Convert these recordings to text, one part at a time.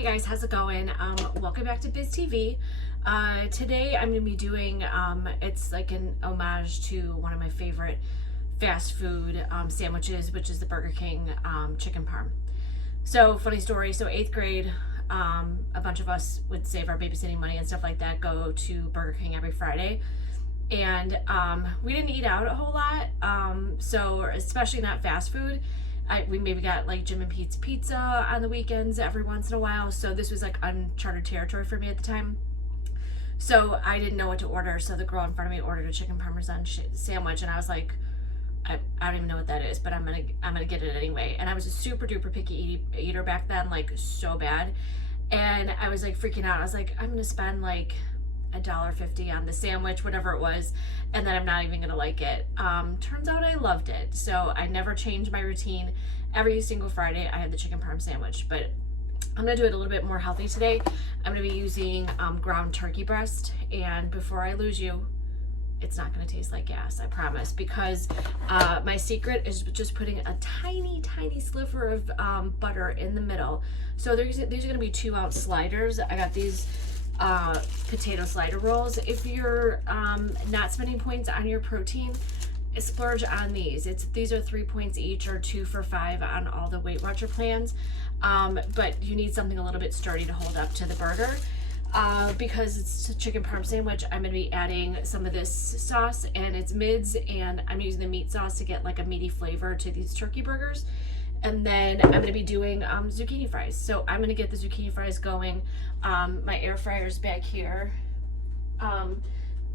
Hey guys, how's it going? Welcome back to Biz TV. Today I'm going to be doing, it's like an homage to one of my favorite fast food sandwiches, which is the Burger King chicken parm. So funny story, so 8th grade, a bunch of us would save our babysitting money and stuff like that, go to Burger King every Friday. And we didn't eat out a whole lot, so especially not fast food. We maybe got like Jim and Pete's pizza on the weekends every once in a while. So this was like uncharted territory for me at the time. So I didn't know what to order. So the girl in front of me ordered a chicken Parmesan sandwich, and I was like, I don't even know what that is, but I'm gonna get it anyway. And I was a super duper picky eater back then, like so bad. And I was like freaking out. I was like, I'm gonna spend like $1.50 on the sandwich, whatever it was, and then I'm not even gonna like it. Turns out I loved it, so I never changed my routine. Every single Friday I had the chicken parm sandwich, but I'm gonna do it a little bit more healthy today. I'm gonna be using ground turkey breast, and before I lose you, it's not gonna taste like gas, I promise, because my secret is just putting a tiny sliver of butter in the middle. So these are gonna be 2-ounce sliders. I got these potato slider rolls. If you're not spending points on your protein, splurge on these. These are 3 points each, or 2 for $5 on all the Weight Watcher plans. But you need something a little bit sturdy to hold up to the burger. Because it's a chicken parm sandwich, I'm going to be adding some of this sauce, and it's mids, and I'm using the meat sauce to get like a meaty flavor to these turkey burgers. And then I'm going to be doing zucchini fries. So I'm going to get the zucchini fries going. My air fryer's back here.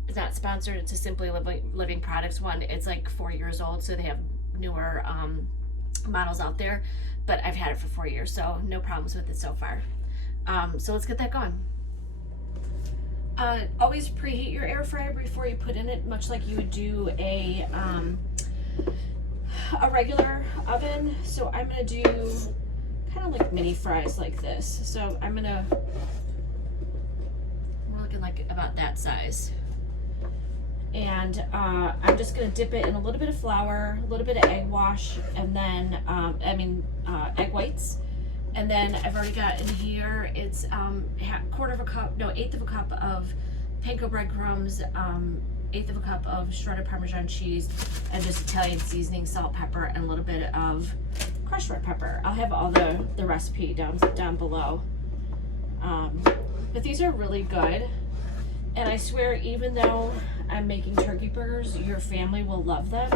It's not sponsored. It's a Simply Living Products one. It's like 4 years old, so they have newer models out there. But I've had it for 4 years, so no problems with it so far. So let's get that going. Always preheat your air fryer before you put in it, much like you would do a regular oven. So I'm gonna do kind of like mini fries like this. So we're looking like about that size. And I'm just gonna dip it in a little bit of flour, a little bit of egg wash, and then egg whites. And then I've already got in here, it's 1/4 of a cup, no, 1/8 of a cup of panko breadcrumbs, 1/8 of a cup of shredded Parmesan cheese, and just Italian seasoning, salt, pepper, and a little bit of crushed red pepper. I'll have all the recipe down below. But these are really good. And I swear, even though I'm making turkey burgers, your family will love them.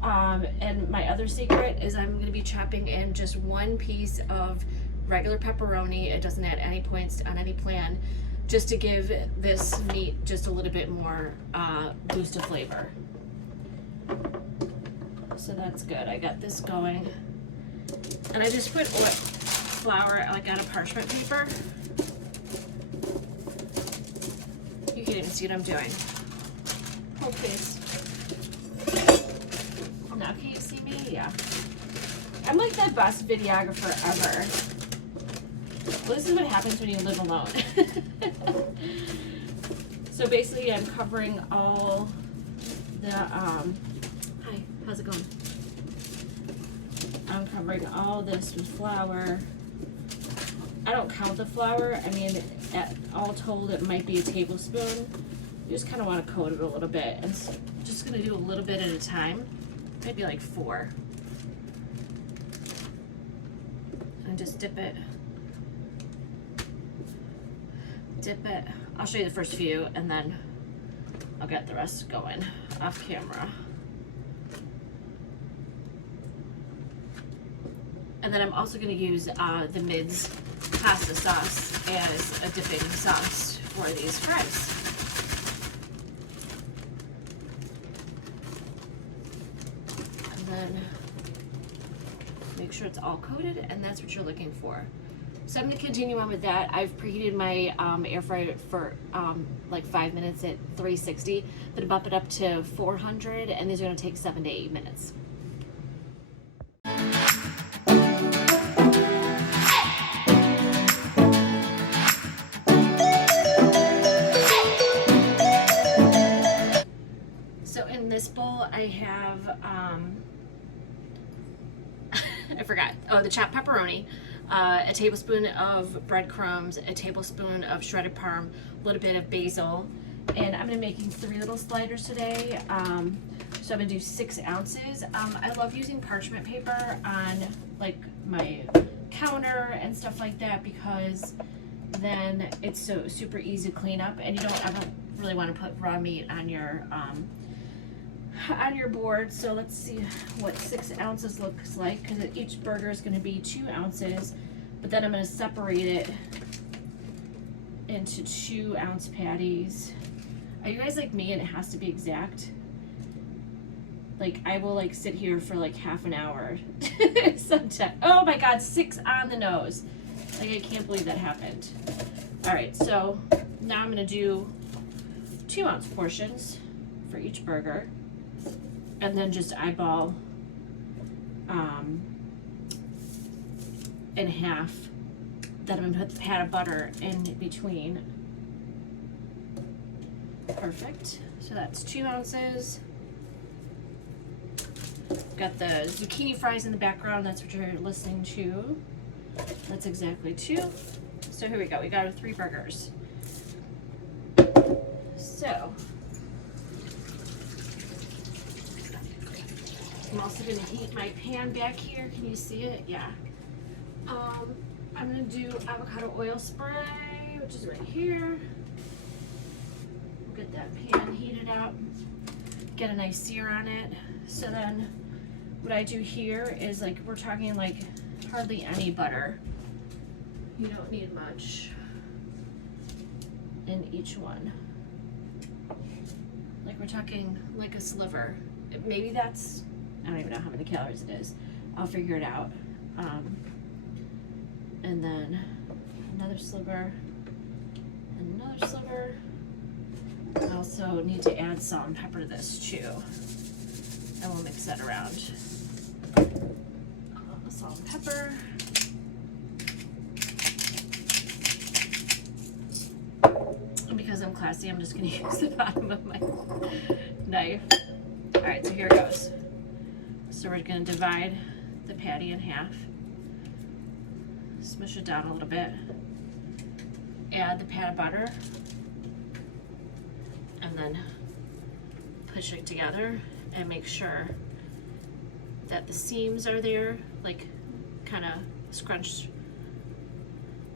And my other secret is I'm going to be chopping in just 1 piece of regular pepperoni. It doesn't add any points on any plan, just to give this meat just a little bit more boost of flavor. So that's good. I got this going. And I just put flour like on a parchment paper. You can't even see what I'm doing. Whole piece. Now can you see me? Yeah. I'm like the best videographer ever. Well, this is what happens when you live alone. So basically I'm covering all the, hi, how's it going? I'm covering all this with flour. I don't count the flour. I mean, all told, it might be a tablespoon. You just kind of want to coat it a little bit. And so I'm just going to do a little bit at a time. Maybe like 4. And just dip it. I'll show you the first few, and then I'll get the rest going off camera. And then I'm also going to use the Mids pasta sauce as a dipping sauce for these fries. And then make sure it's all coated, and that's what you're looking for. So I'm going to continue on with that. I've preheated my air fryer for like 5 minutes at 360. I'm going to bump it up to 400, and these are going to take 7 to 8 minutes. So in this bowl I have I forgot. Oh, the chopped pepperoni. a tablespoon of breadcrumbs, a tablespoon of shredded parm, a little bit of basil, and I'm gonna be making 3 little sliders today. So I'm gonna do 6 ounces. I love using parchment paper on like my counter and stuff like that because then it's so super easy to clean up, and you don't ever really want to put raw meat on your board. So let's see what 6 ounces looks like, because each burger is going to be 2 ounces, but then I'm going to separate it into 2 ounce patties. Are you guys like me and it has to be exact? Like I will like sit here for like half an hour sometimes. Oh my god, 6 on the nose. Like I can't believe that happened. All right, so now I'm gonna do 2 ounce portions for each burger, and then just eyeball in half. Then I'm gonna put the pat of butter in between. Perfect. So that's 2 ounces. Got the zucchini fries in the background. That's what you're listening to. That's exactly 2. So here we go. We got our 3 burgers. So I'm also going to heat my pan back here. Can you see it? Yeah. I'm going to do avocado oil spray, which is right here. We'll get that pan heated up. Get a nice sear on it. So then what I do here is like, we're talking like hardly any butter. You don't need much in each one. Like we're talking like a sliver. Maybe that's, I don't even know how many calories it is. I'll figure it out. And then another sliver, and another sliver. I also need to add salt and pepper to this too. And we'll mix that around. Salt and pepper. And because I'm classy, I'm just gonna use the bottom of my knife. All right, so here it goes. So we're gonna divide the patty in half. Smush it down a little bit. Add the pat of butter. And then push it together and make sure that the seams are there, like kind of scrunched.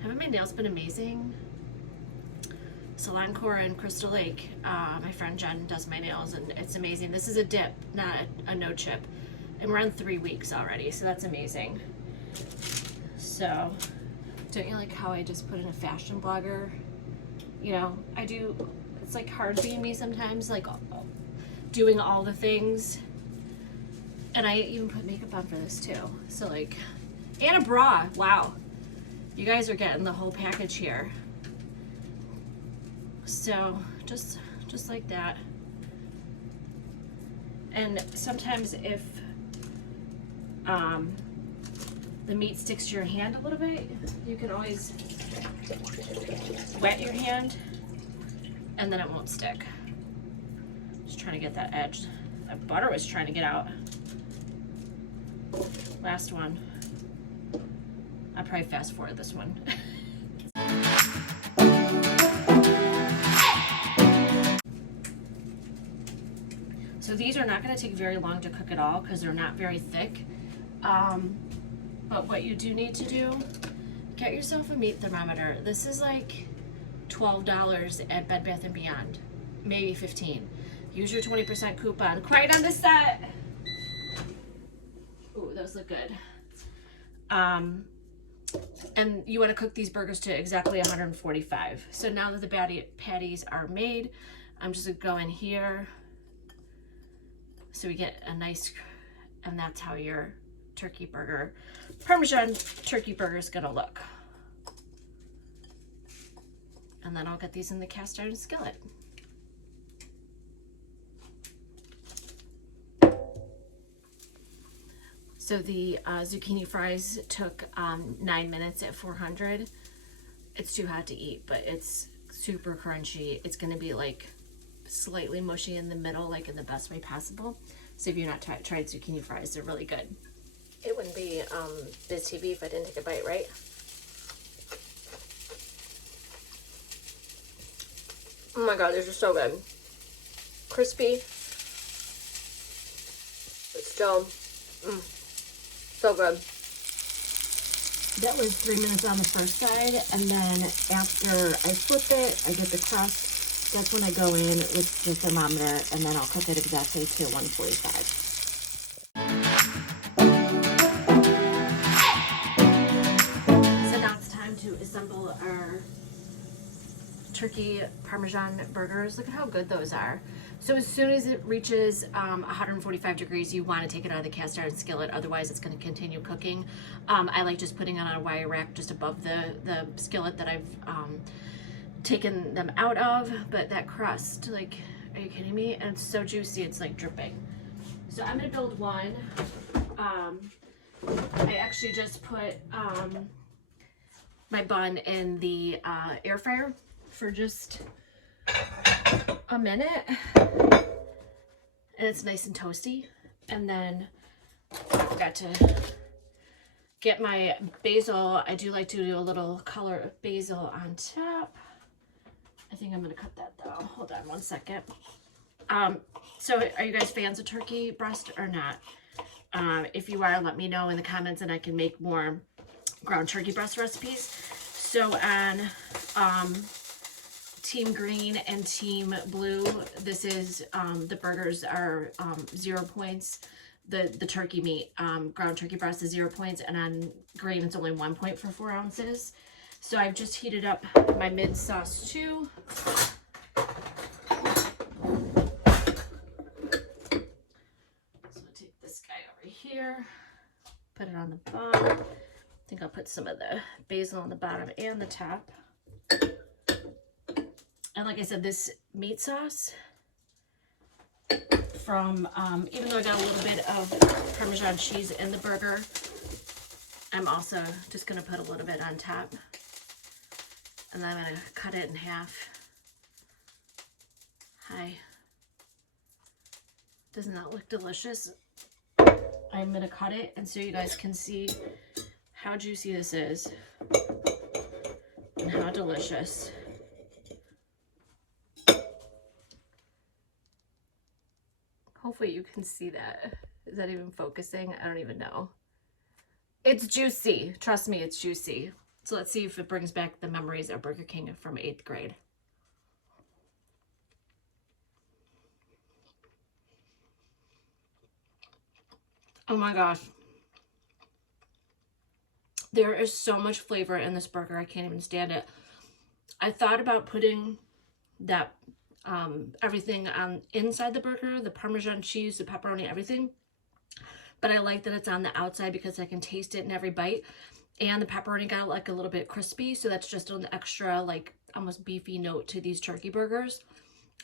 Haven't my nails been amazing? Salon Core in Crystal Lake, my friend Jen does my nails and it's amazing. This is a dip, not a no chip. And we're on 3 weeks already, so that's amazing. So, don't you like how I just put in a fashion blogger? You know, I do, it's like hard being me sometimes, like doing all the things. And I even put makeup on for this too. So like, and a bra, wow. You guys are getting the whole package here. So just like that. And sometimes if the meat sticks to your hand a little bit, you can always wet your hand and then it won't stick. Just trying to get that edge. That butter was trying to get out. Last one. I'll probably fast forward this one. So these are not going to take very long to cook at all because they're not very thick. But what you do need to do, get yourself a meat thermometer. This is like $12 at Bed Bath & Beyond, maybe 15. Use your 20% coupon. Quiet on the set. Ooh, those look good. And you want to cook these burgers to exactly 145. So now that the patties are made, I'm just gonna go in here so we get a nice, and that's how your turkey burger, Parmesan turkey burger is gonna look. And then I'll get these in the cast iron skillet. So the zucchini fries took 9 minutes at 400. It's too hot to eat, but it's super crunchy. It's gonna be like slightly mushy in the middle, like in the best way possible. So if you're not tried zucchini fries, they're really good. It wouldn't be Biz TV if I didn't take a bite, right? Oh my god, these are so good. Crispy, but still, so good. That was 3 minutes on the first side, and then after I flip it, I get the crust. That's when I go in with the thermometer, and then I'll cook it exactly to 145. So now it's time to assemble our turkey Parmesan burgers. Look at how good those are. So as soon as it reaches 145 degrees, you want to take it out of the cast iron skillet, otherwise it's going to continue cooking. I like just putting it on a wire rack just above the skillet that I've taken them out of. But that crust, like, are you kidding me? And it's so juicy, it's like dripping. So I'm going to build one. I actually just put my bun in the air fryer for just a minute, and it's nice and toasty. And then I forgot to get my basil. I do like to do a little color of basil on top. I think I'm gonna cut that though. Hold on one second. So are you guys fans of turkey breast or not? If you are, let me know in the comments and I can make more ground turkey breast recipes. So on Team Green and Team Blue, this is the burgers are 0 points. The turkey meat, ground turkey breast is 0 points, and on green it's only 1 point for 4 ounces. So I've just heated up my mid sauce too. So I'll take this guy over here, put it on the bottom. I think I'll put some of the basil on the bottom and the top. And like I said, this meat sauce from, even though I got a little bit of Parmesan cheese in the burger, I'm also just going to put a little bit on top. And then I'm going to cut it in half. Hi. Doesn't that look delicious? I'm going to cut it and so you guys can see how juicy this is and how delicious. Hopefully you can see that. Is that even focusing? I don't even know. It's juicy. Trust me, it's juicy. So let's see if it brings back the memories of Burger King from 8th grade. Oh my gosh. There is so much flavor in this burger. I can't even stand it. I thought about putting that everything on inside the burger, the Parmesan cheese, the pepperoni, everything. But I like that it's on the outside because I can taste it in every bite. And the pepperoni got like a little bit crispy, so that's just an extra like almost beefy note to these turkey burgers.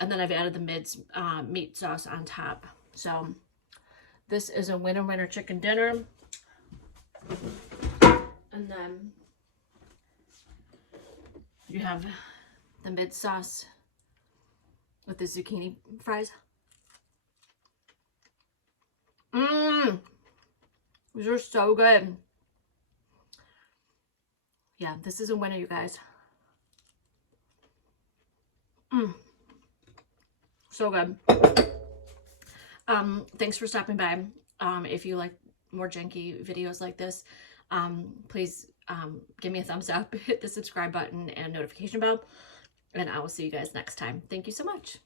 And then I've added the meat sauce on top. So this is a winner chicken dinner. And then you have the mid sauce with the zucchini fries. These are so good. Yeah, this is a winner, you guys. So good. Thanks for stopping by. If you like more janky videos like this, please give me a thumbs up, hit the subscribe button and notification bell, and I will see you guys next time. Thank you so much.